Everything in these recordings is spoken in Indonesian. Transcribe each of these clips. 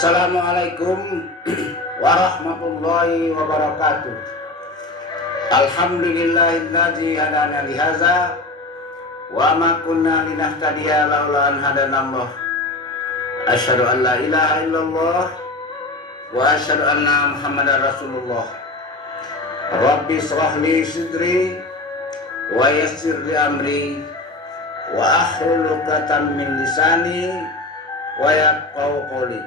Assalamualaikum warahmatullahi wabarakatuh. Alhamdulillahilladzi hadana lihaza wa ma kunna linahtadiya laula an hadanallah. Asyhadu an la ilaha illallah wa asyhadu anna Muhammadar Rasulullah. Rabbi shrah li sadri wa yassir li amri wa ahlul 'uqdatam min lisani wa yafqahu qawli.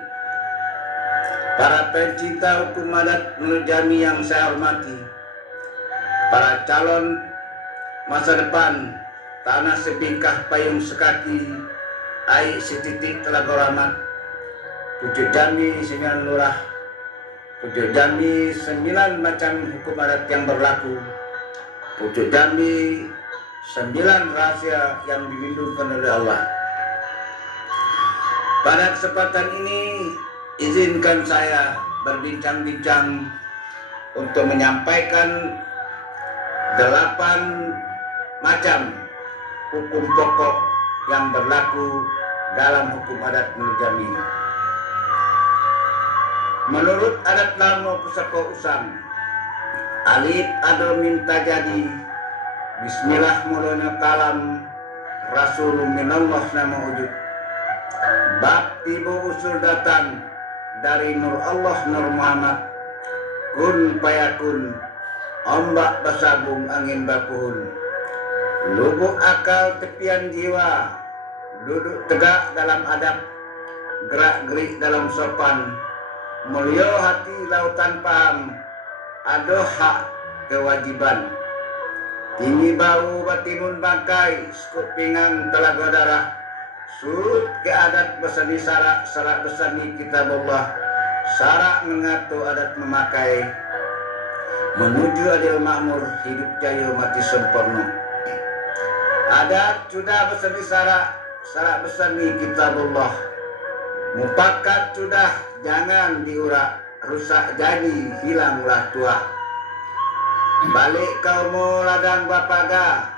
Para pencinta hukum adat Nurjami yang saya hormati, para calon masa depan tanah sebingkah payung sekaki ai setitik Telaga Rahmat, Pucuk Jambi 9 lurah, Pucuk Jambi 9 macam hukum adat yang berlaku, Pucuk Jambi 9 rahasia yang dilindungkan oleh Allah. Pada kesempatan ini izinkan saya berbincang-bincang untuk menyampaikan 8 macam hukum pokok yang berlaku dalam hukum adat Nurjami. Menurut adat lama pusaka usang, alif ado minta jadi, bismillah mulanya kalam, rasulun minallah nama wujud. Bab tibu usul datang dari Nur Allah Nur Muhammad, kun payakun, ombak basabung angin bapuhun, lubuk akal tepian jiwa, duduk tegak dalam adab, gerak gerik dalam sopan, mulia hati lautan paham, ado hak kewajiban, tinggi bau batimun bangkai, skup pinggang telaga darah, surut ke adat besani sarak besani kitabullah, sarak mengatur adat memakai, menuju adil makmur hidup jaya mati sempurna. Adat sudah besani sarak besani kitabullah, mupakat sudah jangan diurak, rusak jadi hilanglah tua. Balik kau ladang bapaga,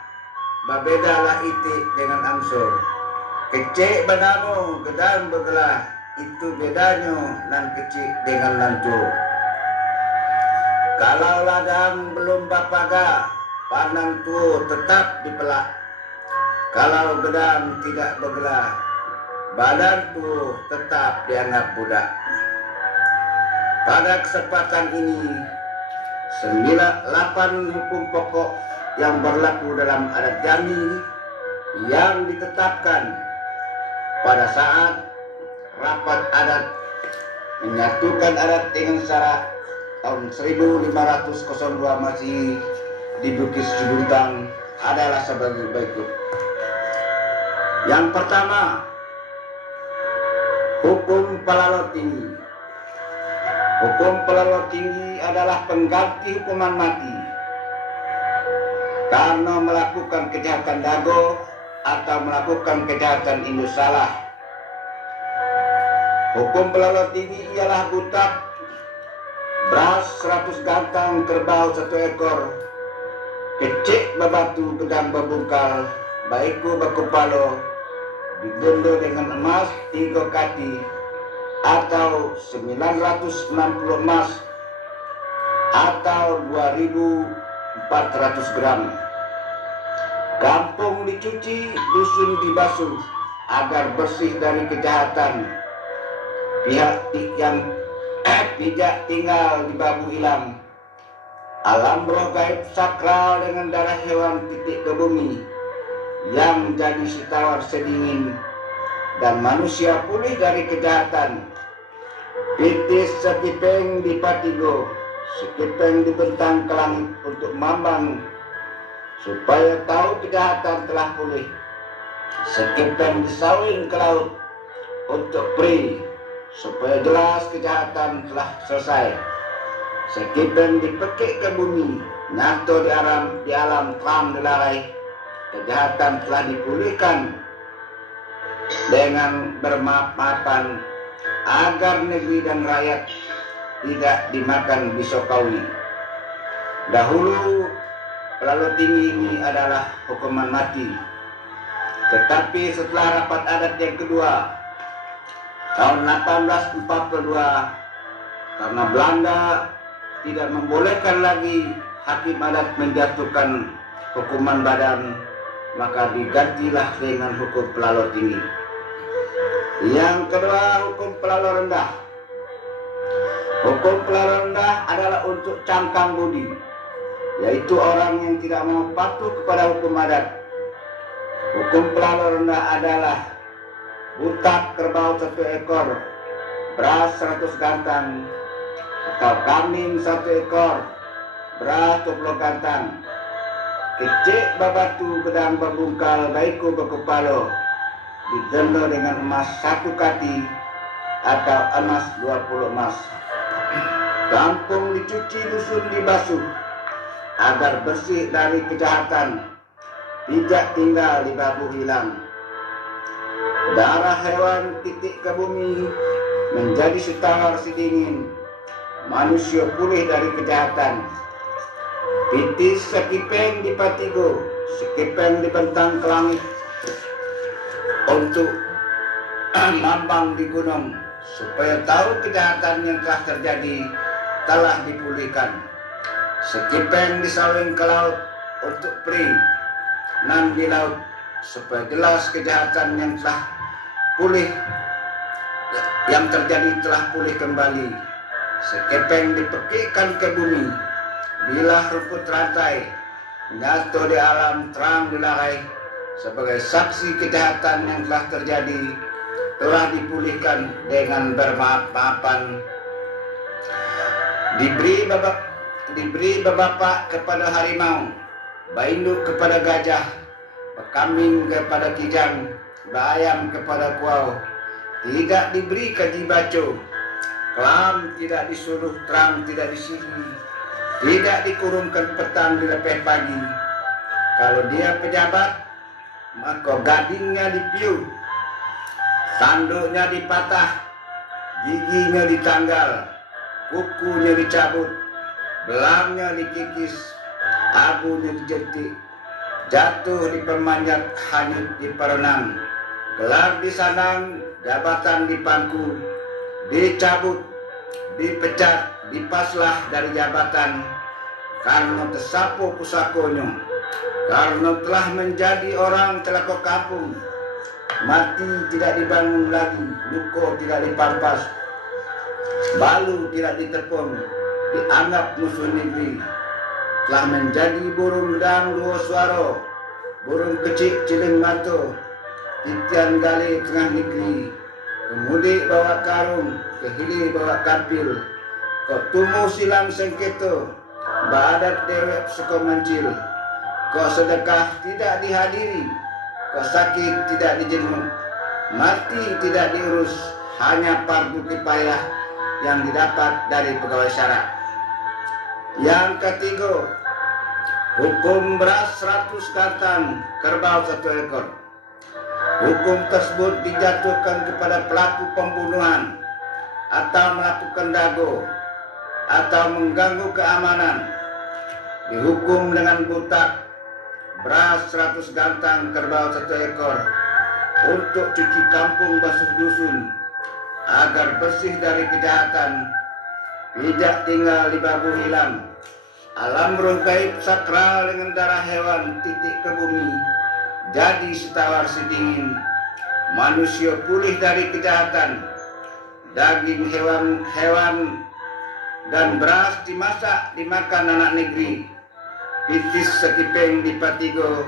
babedalah itik dengan angsur. Kecik banamu gedang bergelah, itu bedanya nan kecil dengan lancur. Kalau ladang belum bapaga, panang tua tetap dipelak. Kalau gedang tidak bergelah, badan tua tetap dianggap budak. Pada kesempatan ini 8 hukum pokok yang berlaku dalam adat Jambi yang ditetapkan pada saat rapat adat menyatukan adat dengan syarat tahun 1502 masih di Bukit Cibuntang adalah sebagai berikut. Yang pertama, hukum pelalo tinggi. Hukum pelalo tinggi adalah pengganti hukuman mati karena melakukan kejahatan dago atau melakukan kejahatan induk salah. Hukum pelalo tinggi ialah butak, beras 100 gantang, kerbau 1 ekor, kecik bebatu gedang bebungkal, baiku bekupalo, digondo dengan emas 3 kati atau 990 emas atau 2.400 gram. Kampung dicuci, dusun dibasuh agar bersih dari kejahatan. Pihak yang tidak tinggal di babu hilang. Alam roh gaib sakral dengan darah hewan titik ke bumi yang jadi sitawar sedingin, dan manusia pulih dari kejahatan. Pitis sekipeng di patigo, sekipeng dibentang ke langit untuk mambang, supaya tahu kejahatan telah pulih. Sekipeng disawing ke laut untuk pri, supaya jelas kejahatan telah selesai. Sekipeng dipekik ke bumi, nyato di alam telah dilarai, kejahatan telah dipulihkan dengan bermaaf-maafan agar negeri dan rakyat tidak dimakan bisokawi. Dahulu pelalo tinggi ini adalah hukuman mati, tetapi setelah rapat adat yang kedua tahun 1842 karena Belanda tidak membolehkan lagi hakim adat menjatuhkan hukuman badan, maka digantilah dengan hukum pelalur tinggi. Yang kedua, hukum pelalur rendah. Hukum pelalur rendah adalah untuk cangkang budi, yaitu orang yang tidak mau patuh kepada hukum adat. Hukum pelalur rendah adalah butak kerbau 1 ekor, beras 100 gantang, atau kambing 1 ekor, beras 20 gantang, kecik babatu gedang babungkal baiku berkepala, didenda dengan emas 1 kati atau emas 20 emas. Kampung dicuci, dusun dibasuh, agar bersih dari kejahatan, tidak tinggal di babu hilang. Darah hewan titik ke bumi menjadi setawar sedingin, manusia pulih dari kejahatan. Pitis sekipeng di patigo, sekipeng dibentang ke langit, untuk mambang di gunung, supaya tahu kejahatan yang telah terjadi telah dipulihkan. Sekipeng disawing ke laut untuk peri nan di laut, supaya jelas kejahatan yang telah pulih, yang terjadi telah pulih kembali. Sekepeng dipekikkan ke bumi, bila rumput rantai nyatu di alam, terang dilarai, sebagai saksi kejahatan yang telah terjadi telah dipulihkan dengan bermaaf-maafan. Diberi bebapak kepada harimau, bainduk kepada gajah, bekambing kepada kijang, bayam kepada kuau. Tidak diberi kaji baco, kelam tidak disuruh, terang tidak disihir, tidak dikurungkan petang di lepeh pagi. Kalau dia pejabat, maka gadingnya dipiu, tanduknya dipatah, giginya ditanggal, kukunya dicabut, belangnya dikikis, abunya dijentik, jatuh dipermanjat, hanyut diperenang, gelar disanang, jabatan dipangku, dicabut, dipecat, dipaslah dari jabatan, karena tersapu pusakonya, karena telah menjadi orang celaka kampung. Mati tidak dibangun lagi, luka tidak dipampas, balu tidak ditepung, dianggap musuh negeri. Telah menjadi burung gedang 2 suara, burung kecil ciling mata, titian gali tengah negeri. Kemudi bawa karung, kehili bawa kapil, kau tumuh silang sengketa, badat dewek suka mencil. Kau sedekah tidak dihadiri, kau sakit tidak dijenguk, mati tidak diurus, hanya fardu kifayah yang didapat dari pegawai syarat. Yang ketiga, hukum beras 100 gantang, kerbau 1 ekor. Hukum tersebut dijatuhkan kepada pelaku pembunuhan atau melakukan dago atau mengganggu keamanan. Dihukum dengan butak, beras 100 gantang, kerbau 1 ekor, untuk cuci kampung basuh dusun, agar bersih dari kejahatan, tidak tinggal di babu hilang. Alam roh gaib sakral dengan darah hewan titik ke bumi, jadi setawar sedingin, manusia pulih dari kejahatan. Daging hewan dan beras dimasak dimakan anak negeri. Pitis sekipeng di patigo,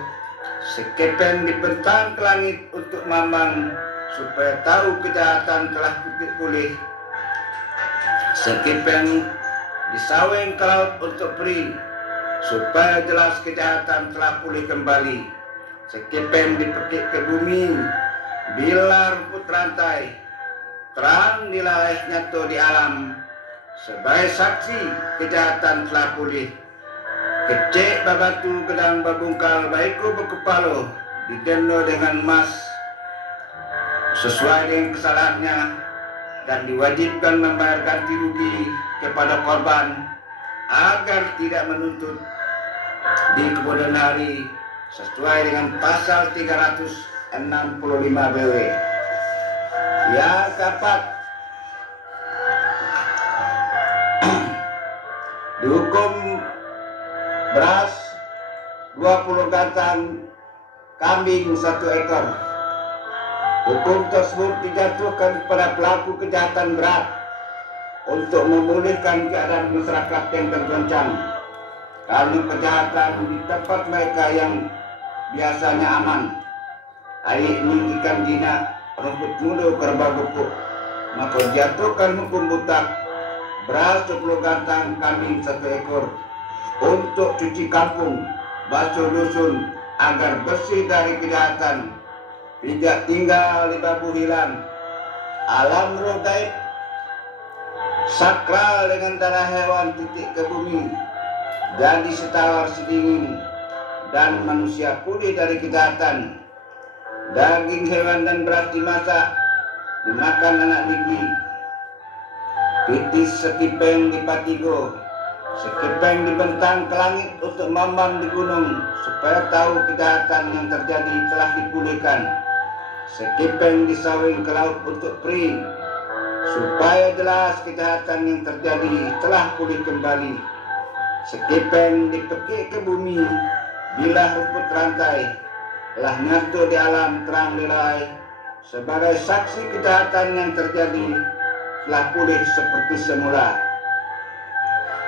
sekepeng dibentang ke langit untuk mamang, supaya tahu kejahatan telah pulih. Sekipeng disaweng ke laut untuk peri, supaya jelas kejahatan telah pulih kembali. Sekipeng dipekik ke bumi, bila rumput rantai, terang dilaih nyata di alam, sebagai saksi kejahatan telah pulih. Kecik babatu gedang babungkal baiku berkepala, didenda dengan emas sesuai dengan kesalahannya, dan diwajibkan membayar ganti rugi kepada korban agar tidak menuntut di kemudian hari sesuai dengan pasal 365 BW. Yang keempat, dihukum beras 20 batang kambing 1 ekor. Hukum tersebut dijatuhkan kepada pelaku kejahatan berat untuk memulihkan keadaan masyarakat yang tergoncang karena kejahatan di tempat mereka yang biasanya aman. Air meninggikan jinak, rumput muda kerbau bukuk, maka dijatuhkan hukum butak beras 10 batang kambing 1 ekor untuk cuci kampung, basuh dusun agar bersih dari kejahatan, tidak tinggal di babu hilang, alam roh gaib, sakral dengan darah hewan titik ke bumi, jadi setawar sedingin, dan manusia pulih dari kejahatan. Daging hewan dan beras dimasak, dimakan anak negeri. Pitis sekipeng dipatigo, sekipeng dibentang ke langit untuk mambang di gunung, supaya tahu kejahatan yang terjadi telah dipulihkan. Sekipeng disawing ke laut untuk peri, supaya jelas kejahatan yang terjadi telah pulih kembali. Sekipeng dipekik ke bumi, bila rumput rantai telah nyatu di alam terang nilai, sebagai saksi kejahatan yang terjadi telah pulih seperti semula.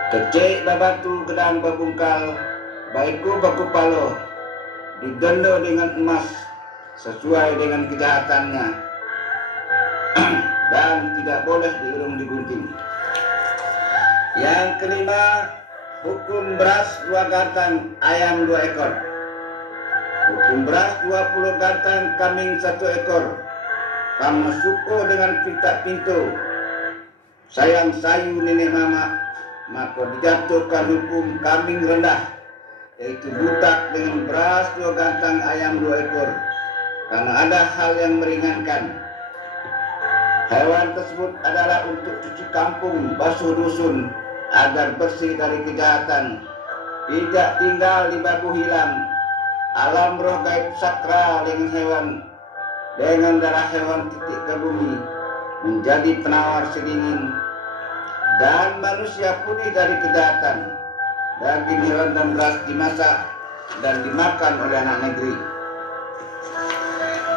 Kecik babatu gedang babungkal, baiku baku palo, didenda dengan emas sesuai dengan kejahatannya, dan tidak boleh diurung digunting. Yang kelima, hukum beras 2 batang, ayam 2 ekor. Hukum beras 20 batang, kambing 1 ekor. Kamu suku dengan pintak pintu, sayang sayu nenek mama, maka dijatuhkan hukum kambing rendah, yaitu butak dengan beras 2 batang, ayam 2 ekor. Karena ada hal yang meringankan. Hewan tersebut adalah untuk cuci kampung, basuh dusun agar bersih dari kejahatan, tidak tinggal di babu hilang, alam roh gaib sakral dengan hewan, dengan darah hewan titik ke bumi, menjadi penawar sedingin, dan manusia pulih dari kejahatan. Daging hewan dan beras dimasak dan dimakan oleh anak negeri.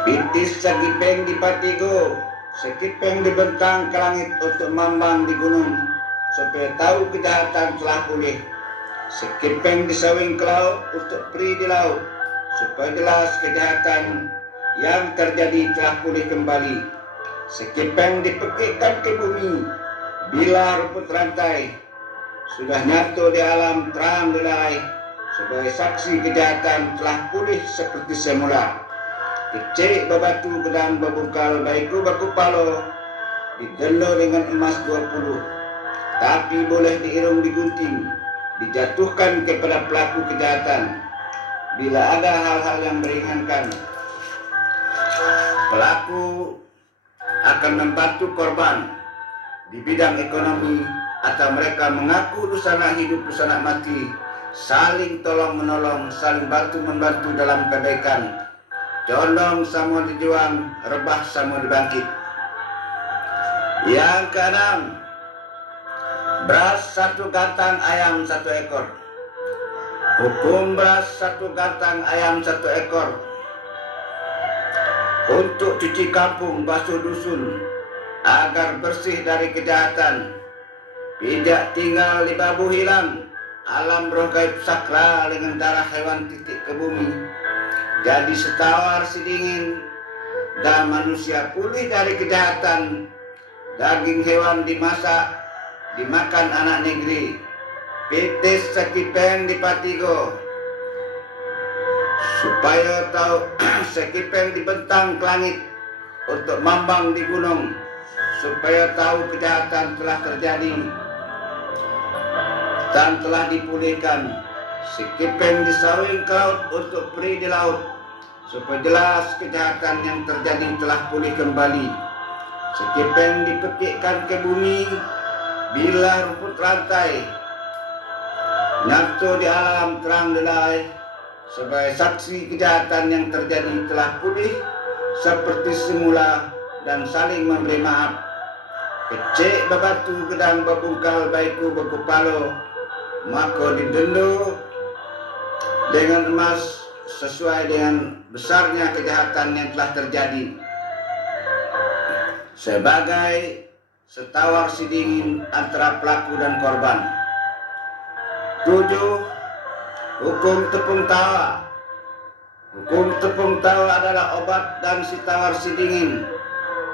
Pitis sekipeng dipatigo, sekipeng dibentang ke langit untuk mambang di gunung, supaya tahu kejahatan telah pulih. Sekipeng disawing ke laut untuk peri di laut, supaya jelas kejahatan yang terjadi telah pulih kembali. Sekipeng dipekikkan ke bumi, bila rumput rantai sudah nyatu di alam terang nilai, sebagai saksi kejahatan telah pulih seperti semula. Kecik babatu gedang babungkal, baiku baku palo, didenda dengan emas 20, tapi boleh diirung digunting, dijatuhkan kepada pelaku kejahatan bila ada hal-hal yang meringankan. Pelaku akan membantu korban di bidang ekonomi, atau mereka mengaku dusana hidup dusana mati, saling tolong menolong, saling bantu membantu dalam kebaikan. Condong sama dijuang, rebah sama dibangkit. Yang keenam, beras 1 batang, ayam 1 ekor. Hukum beras 1 batang, ayam 1 ekor untuk cuci kampung, basuh dusun agar bersih dari kejahatan, tidak tinggal di babu hilang, alam roh gaib sakral dengan darah hewan titik ke bumi, jadi setawar sedingin, dan manusia pulih dari kejahatan. Daging hewan dimasak, dimakan anak negeri. Pitis sekipeng dipatigo, supaya tahu sekipeng dibentang ke langit untuk mambang di gunung, supaya tahu kejahatan telah terjadi dan telah dipulihkan. Sekipeng disawing ke laut untuk peri di laut, supaya jelas kejahatan yang terjadi telah pulih kembali. Sekipeng dipekikkan ke bumi, bila rumput rantai nyatu di alam terang delai, sebagai saksi kejahatan yang terjadi telah pulih seperti semula, dan saling memberi maaf. Kecik bebatu gedang bebungkal baiku bekupalo, maka didendu dengan emas sesuai dengan besarnya kejahatan yang telah terjadi. Sebagai setawar sidingin antara pelaku dan korban. 7. Hukum tepung tawa. Hukum tepung tawa adalah obat dan tawar sidingin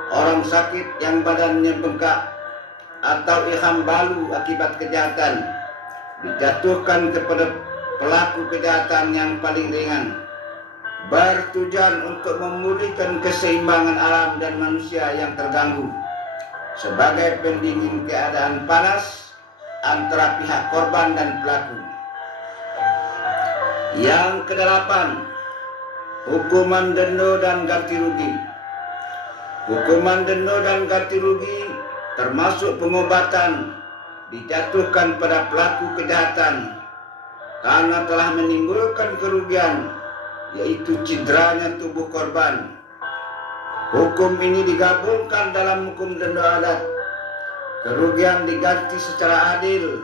orang sakit yang badannya bengkak atau ilham balu akibat kejahatan dijatuhkan kepada pelaku kejahatan yang paling ringan, bertujuan untuk memulihkan keseimbangan alam dan manusia yang terganggu sebagai pendingin keadaan panas antara pihak korban dan pelaku. Yang kedelapan, hukuman denda dan ganti rugi. Hukuman denda dan ganti rugi termasuk pengobatan dijatuhkan pada pelaku kejahatan karena telah menimbulkan kerugian, yaitu cederanya tubuh korban. Hukum ini digabungkan dalam hukum denda adat. Kerugian diganti secara adil.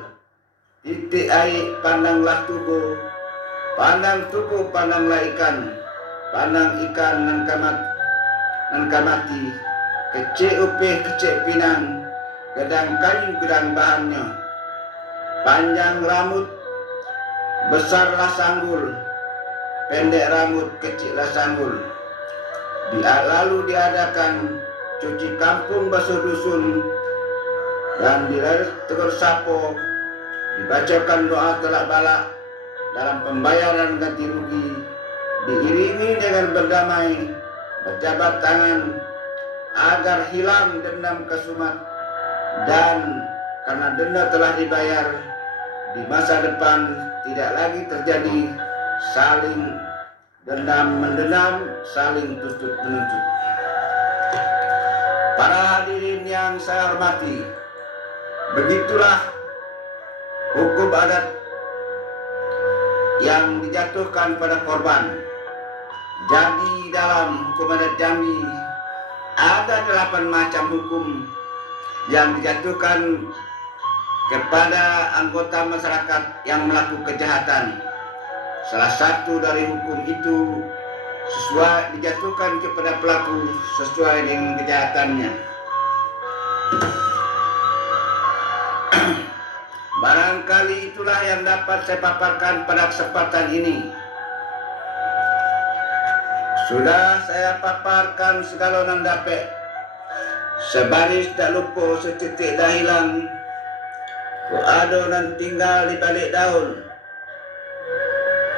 Titik air pandanglah tubuh, pandang tubuh pandanglah ikan, pandang ikan nan kamati, kecik upih kecik pinang, gedang kayu gedang bahannya, panjang rambut besarlah sanggul, pendek rambut kecillah sanggul. Lalu diadakan cuci kampung basuh dusun dan tegur sapo, dibacakan doa telak balak dalam pembayaran ganti rugi, diiringi dengan berdamai, berjabat tangan agar hilang dendam kesumat, dan karena denda telah dibayar, di masa depan tidak lagi terjadi saling dendam mendendam, saling tuntut menuntut. Para hadirin yang saya hormati, begitulah hukum adat yang dijatuhkan pada korban. Jadi dalam hukum adat Jambi ada 8 macam hukum yang dijatuhkan kepada anggota masyarakat yang melakukan kejahatan. Salah satu dari hukum itu sesuai dijatuhkan kepada pelaku sesuai dengan kejahatannya. Barangkali itulah yang dapat saya paparkan pada kesempatan ini. Sudah saya paparkan segala nan dapat. Sebaris tak lupa, setitik dah hilang. Ku ada nan tinggal di balik daun.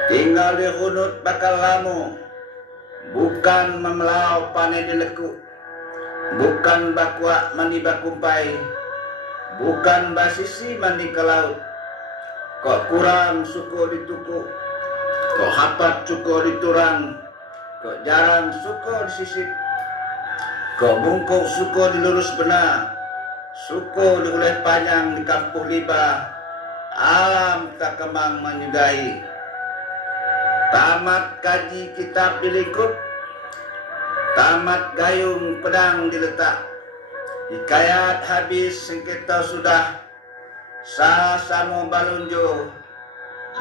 Tinggal di hunut bakal lama. Bukan memelau panen di lekuk. Bukan bakuak mandi bakumpai. Bukan basisi mandi ke laut. Kok kurang syukur ditukuk. Kok hapat syukur diturang. Kok jarang syukur disisip. Kok bungkuk syukur dilurus benar. Syukur diulih panjang di kampuh libah. Alam tak kemang menyudahi. Tamat kaji kitab dilingkup. Tamat gayung pedang diletak. Hikayat habis sengketa sudah. Sah samo balunjo.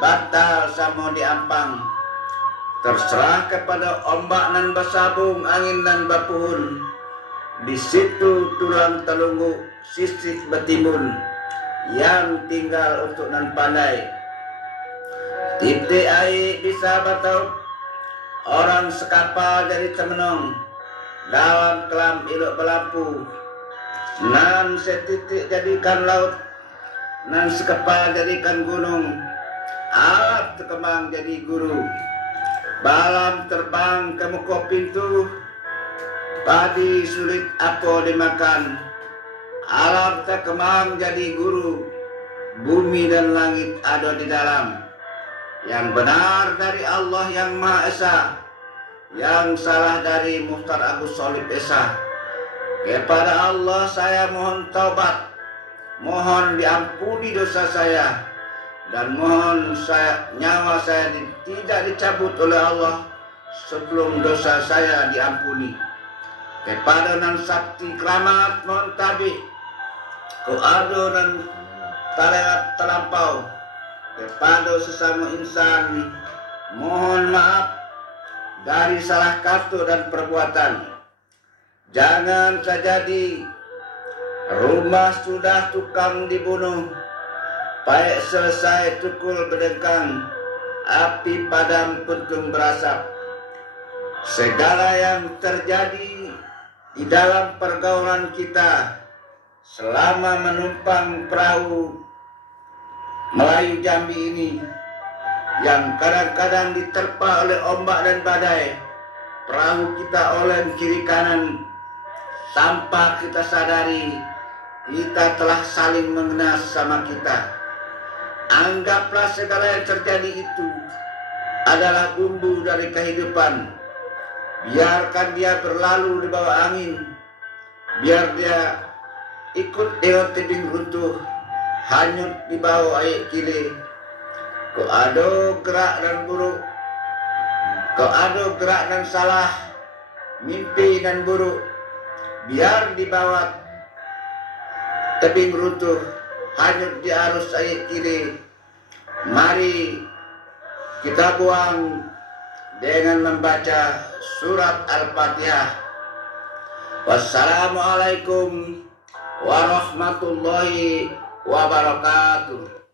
Batal samo diampang. Terserah kepada ombak nan bersabung, angin nan bapuhun. Di situ tulang telunggu sisik betimbun. Yang tinggal untuk nan pandai. Titik air bisa batau. Orang sekapal jadi temenong. Dalam kelam ilok belampu. Nan setitik jadikan laut. Nan sekepal jadikan gunung. Alat terkembang jadi guru. Balam terbang ke muka pintu. Padi sulit apa dimakan. Alam terkembang jadi guru. Bumi dan langit ada di dalam. Yang benar dari Allah yang Maha Esa. Yang salah dari Muhtar Agus Solib Esa. Kepada Allah saya mohon taubat. Mohon diampuni dosa saya. Dan mohon nyawa saya tidak dicabut oleh Allah sebelum dosa saya diampuni. kepada nan sakti keramat mohon tabi ku ado nan talewat terlampau kepada sesama insan mohon maaf dari salah kata dan perbuatan. Jangan terjadi rumah sudah tukang dibunuh, baik selesai tukul berdengkang, api padam puntung berasap. Segala yang terjadi di dalam pergaulan kita selama menumpang perahu Melayu Jambi ini yang kadang-kadang diterpa oleh ombak dan badai, perahu kita oleng kiri kanan tanpa kita sadari kita telah saling mengenal sama kita. Anggaplah segala yang terjadi itu adalah bumbu dari kehidupan. Biarkan dia berlalu di bawah angin, biar dia ikut dengan tebing runtuh, hanyut di bawah air kile. Kau ado gerak dan buruk, kau ado gerak dan salah, mimpi dan buruk, biar di bawah tebing runtuh, hanyut di arus air kile. Mari kita buang dengan membaca surat Al-Fatihah. Wassalamualaikum warahmatullahi wabarakatuh.